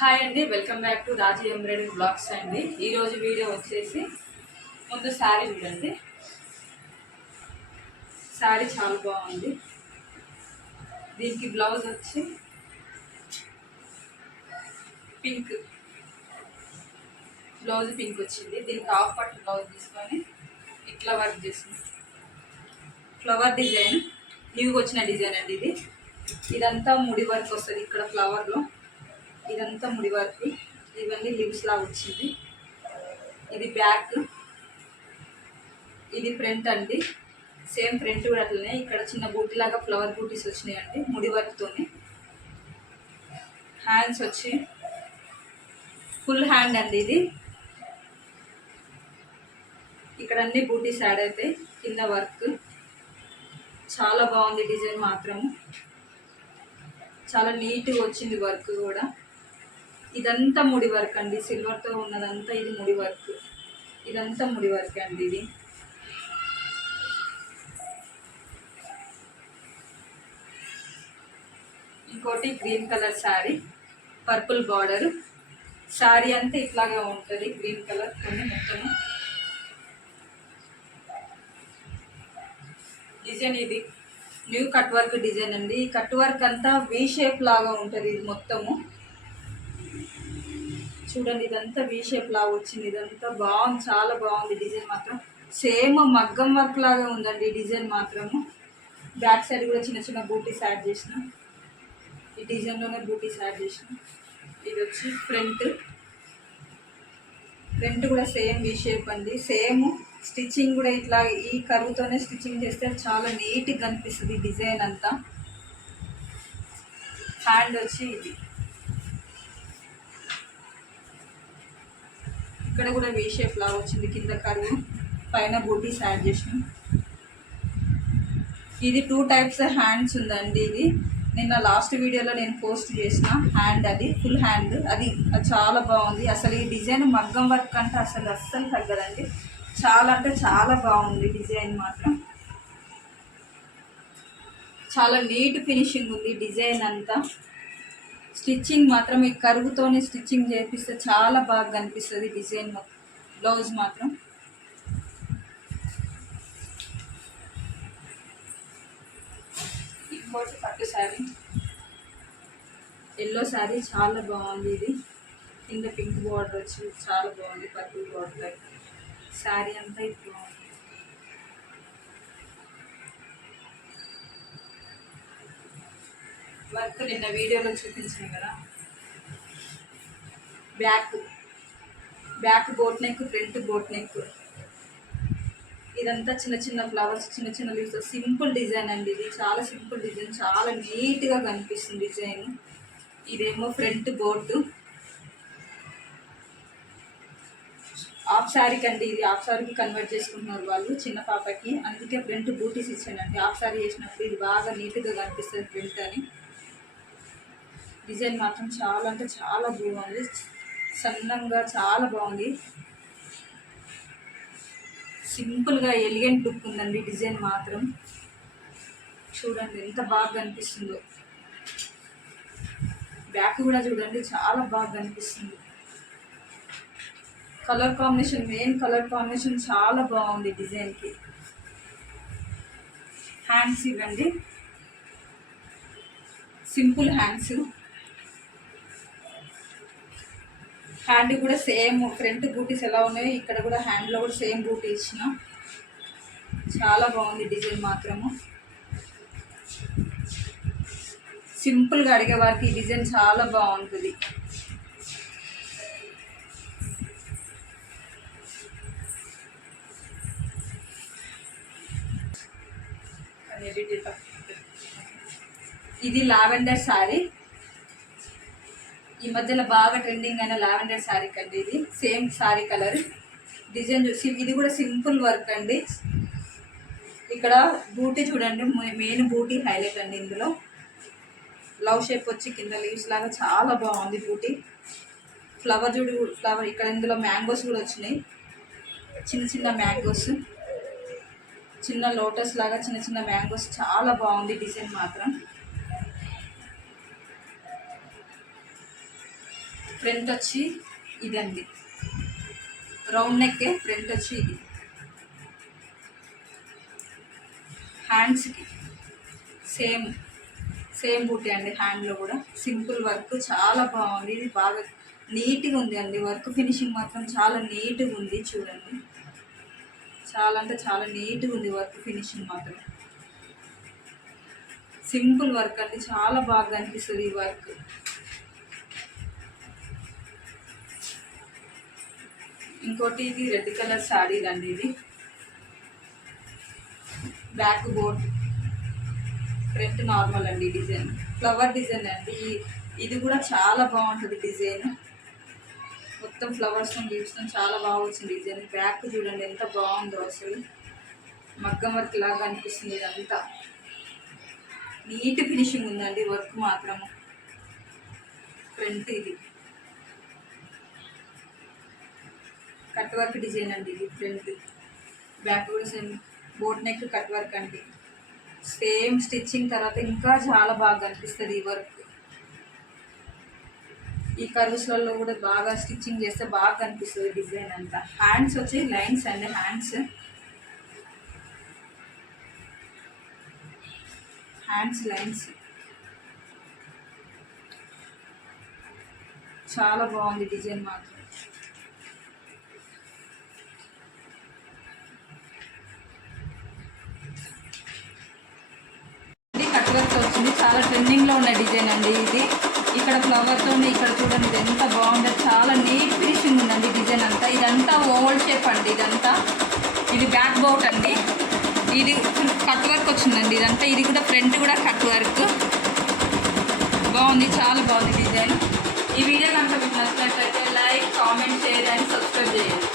Hi అండి, welcome back to Raji embroidery blogs అండి. ఈరోజు వీడియో వచ్చేసి ముందు శారీ చూడండి. శారీ చాలా బాగుంది. దీనికి బ్లౌజ్ వచ్చి పింక్ వచ్చింది. దీనికి హాఫ్ పట్టు బ్లౌజ్ తీసుకొని ఇట్లా వర్క్ చేసింది. ఫ్లవర్ డిజైన్ న్యూగా వచ్చిన డిజైన్ అండి ఇది. ఇదంతా ముడి వర్క్ వస్తుంది. ఇక్కడ ఫ్లవర్లో ఇదంతా ముడి వర్క్, ఇవన్నీ లివ్స్ లాగా వచ్చింది. ఇది బ్యాక్, ఇది ఫ్రంట్ అండి. సేమ్ ఫ్రంట్ కూడా అట్లనే ఇక్కడ చిన్న బూటీ లాగా ఫ్లవర్ బూటీస్ వచ్చినాయండి ముడి వర్క్తోని. హ్యాండ్స్ వచ్చి ఫుల్ హ్యాండ్ అండి. ఇది ఇక్కడ అన్ని బూటీస్ యాడ్ అవుతాయి. కింద వర్క్ చాలా బాగుంది. డిజైన్ మాత్రం చాలా నీట్గా వచ్చింది. వర్క్ కూడా ఇదంతా ముడి వర్క్ అండి. సిల్వర్తో ఉన్నదంతా ఇది ముడి వర్క్. ఇదంతా ముడి వర్క్ అండి. ఇది ఇంకోటి green colour sari, purple border. Sari అంతా ఇట్లాగే ఉంటుంది. గ్రీన్ కలర్ కొన్ని మొత్తం డిజైన్. ఇది న్యూ కట్ వర్క్ డిజైన్ అండి. ఈ కట్ వర్క్ అంతా వీ షేప్ లాగా ఉంటుంది. ఇది మొత్తము చూడండి, ఇదంతా వీ షేప్ లాగా వచ్చింది. ఇదంతా బాగుంది, చాలా బాగుంది. డిజైన్ మాత్రం సేమ్ మగ్గం వర్క్ లాగా ఉందండి డిజైన్ మాత్రము. బ్యాక్ సైడ్ కూడా చిన్న చిన్న బూటీస్ యాడ్ చేసిన. ఈ డిజైన్లోనే బూటీస్ యాడ్ చేసిన. ఇది వచ్చి ఫ్రంట్ కూడా సేమ్ వీ షేప్ అండి. సేమ్ స్టిచ్చింగ్ కూడా ఇట్లా ఈ కర్వ్తోనే స్టిచ్చింగ్ చేస్తే చాలా నీట్గా కనిపిస్తుంది డిజైన్ అంతా. హ్యాండ్ వచ్చి ఇది, ఇక్కడ కూడా వీ షేప్ లాగా వచ్చింది. కింద కర్వ్, పైన బూటీస్ యాడ్ చేసినాం. ఇది 2 టైప్స్ హ్యాండ్స్ ఉందండి. ఇది నిన్న లాస్ట్ వీడియోలో నేను పోస్ట్ చేసిన హ్యాండ్, అది ఫుల్ హ్యాండ్. అది చాలా బాగుంది. అసలు ఈ డిజైన్ మగ్గం వర్క్ అంటే అస్సలు తగ్గదండి. చాలా అంటే చాలా బాగుంది డిజైన్ మాత్రం. చాలా నీట్ ఫినిషింగ్ ఉంది డిజైన్ అంతా. స్టిచ్చింగ్ మాత్రం ఈ కరువుతోనే స్టిచ్చింగ్ చేపిస్తే చాలా బాగా కనిపిస్తుంది డిజైన్. బ్లౌజ్ మాత్రం ఇంకోటి పట్టు శారీ, ఎల్లో శారీ చాలా బాగుంది. ఇది కింద పింక్ బార్డర్ వచ్చి చాలా బాగుంది. పర్పుల్ బార్డర్ శారీ అంతా ఇది బాగుంది. వర్క్ నిన్న వీడియోలో చూపించాను కదా. Back boat neck, front boat neck. ఇదంతా చిన్న చిన్న ఫ్లవర్స్, చిన్న చిన్న లీవ్స్. సింపుల్ డిజైన్ అండి. ఇది చాలా సింపుల్ డిజైన్, చాలా నీట్గా కనిపిస్తుంది డిజైన్. ఇదేమో ఫ్రంట్ బోట్. హాఫ్ శారీకి అండి. ఇది హాఫ్ శారీకి కన్వర్ట్ చేసుకుంటున్నారు వాళ్ళు చిన్న పాపకి. అందుకే ఫ్రంట్ బూటీస్ ఇచ్చానండి. హాఫ్ శారీ వేసినప్పుడు ఇది బాగా నీట్గా కనిపిస్తుంది ఫ్రంట్ అని. డిజైన్ మాత్రం చాలా అంటే చాలా బాగుంది. సన్నంగా చాలా బాగుంది. సింపుల్గా ఎలిగెంట్ లుక్ ఉందండి డిజైన్ మాత్రం. చూడండి ఎంత బాగా కనిపిస్తుందో. బ్యాక్ కూడా చూడండి చాలా బాగా కనిపిస్తుంది. Colour combination, main colour combination చాలా బాగుంది డిజైన్కి. హ్యాండ్స్ ఇవ్వండి, సింపుల్ హ్యాండ్స్. హ్యాండ్ కూడా సేమ్ ఫ్రంట్ బూటీస్ ఎలా ఉన్నాయో ఇక్కడ కూడా హ్యాండ్లో కూడా సేమ్ బూటీ ఇచ్చిన. చాలా బాగుంది డిజైన్ మాత్రము. సింపుల్గా అడిగే వారికి ఈ డిజైన్ చాలా బాగుంటుంది. ఇది లావెండర్ శారీ. ఈ మధ్యలో బాగా ట్రెండింగ్ అయిన లావెండర్ శారీ కండి. ఇది సేమ్ శారీ కలర్ డిజైన్ చూసి. ఇది కూడా సింపుల్ వర్క్ అండి. ఇక్కడ బూటీ చూడండి, మెయిన్ బూటీ హైలైట్ అండి. ఇందులో లవ్ షేప్ వచ్చి కింద లీవ్స్ లాగా చాలా బాగుంది బూటీ. ఫ్లవర్ చూడు, ఫ్లవర్ ఇక్కడ. ఇందులో మ్యాంగోస్ కూడా వచ్చినాయి, చిన్న చిన్న మ్యాంగోస్, చిన్న లోటస్ లాగా చిన్న చిన్న మ్యాంగోస్. చాలా బాగుంది డిజైన్ మాత్రం. ఫ్రంట్ వచ్చి ఇదండి, రౌండ్ నెక్కే. ఫ్రంట్ వచ్చి ఇది. హ్యాండ్స్కి సేమ్ సేమ్ బూటీ అండి. హ్యాండ్లో కూడా సింపుల్ వర్క్ చాలా బాగుంది. ఇది బాగా నీట్గా ఉంది అండి. వర్క్ ఫినిషింగ్ మాత్రం చాలా నీట్గా ఉంది. చూడండి, చాలా అంటే చాలా నీట్గా ఉంది వర్క్ ఫినిషింగ్ మాత్రం. సింపుల్ వర్క్ అండి, చాలా బాగా అనిపిస్తుంది ఈ వర్క్. ఇంకోటి ఇది రెడ్ కలర్ శారీ అండి. ఇది బ్యాక్ బోర్డ్, ఫ్రంట్ నార్మల్ అండి. డిజైన్ ఫ్లవర్ డిజైన్ అండి. ఇది కూడా చాలా బాగుంటుంది డిజైన్. మొత్తం ఫ్లవర్స్ లీవ్స్తో చాలా బాగా వచ్చింది డిజైన్. బ్యాక్ చూడండి ఎంత బాగుందో, అసలు మగ్గం వర్క్ లాగా అనిపిస్తుంది. ఇదంతా నీట్ ఫినిషింగ్ ఉందండి వర్క్ మాత్రము. ఫ్రంట్ ఇది కట్ వర్క్ డిజైన్ అండి. ఇది ఫ్రంట్. బ్యాక్ కూడా same boat neck cut work అండి. సేమ్ స్టిచ్చింగ్ తర్వాత ఇంకా చాలా బాగా అనిపిస్తుంది ఈ వర్క్. ఈ కర్వ్స్లలో కూడా బాగా స్టిచ్చింగ్ చేస్తే బాగా కనిపిస్తుంది డిజైన్ అంతా. హ్యాండ్స్ వచ్చి లైన్స్ అండి. హ్యాండ్స్ లైన్స్ చాలా బాగుంది డిజైన్ మాత్రం. కట్ వర్క్ వచ్చింది, చాలా ట్రెండింగ్లో ఉన్న డిజైన్ అండి ఇది. ఇక్కడ ఫ్లవర్తో ఇక్కడ చూడండి, ఇది ఎంత బాగుంది. చాలా నీట్ ఫినిషింగ్ ఉందండి డిజైన్ అంతా. ఇదంతా ఓవల్ షేప్ అండి ఇదంతా. ఇది బ్యాక్ బౌట్ అండి. ఇది కట్ వర్క్ వచ్చిందండి ఇదంతా. ఇది కూడా ఫ్రంట్ కూడా కట్ వర్క్ బాగుంది, చాలా బాగుంది డిజైన్. ఈ వీడియో కనుక మీకు నచ్చినట్లయితే like, comment, share and subscribe చేయండి.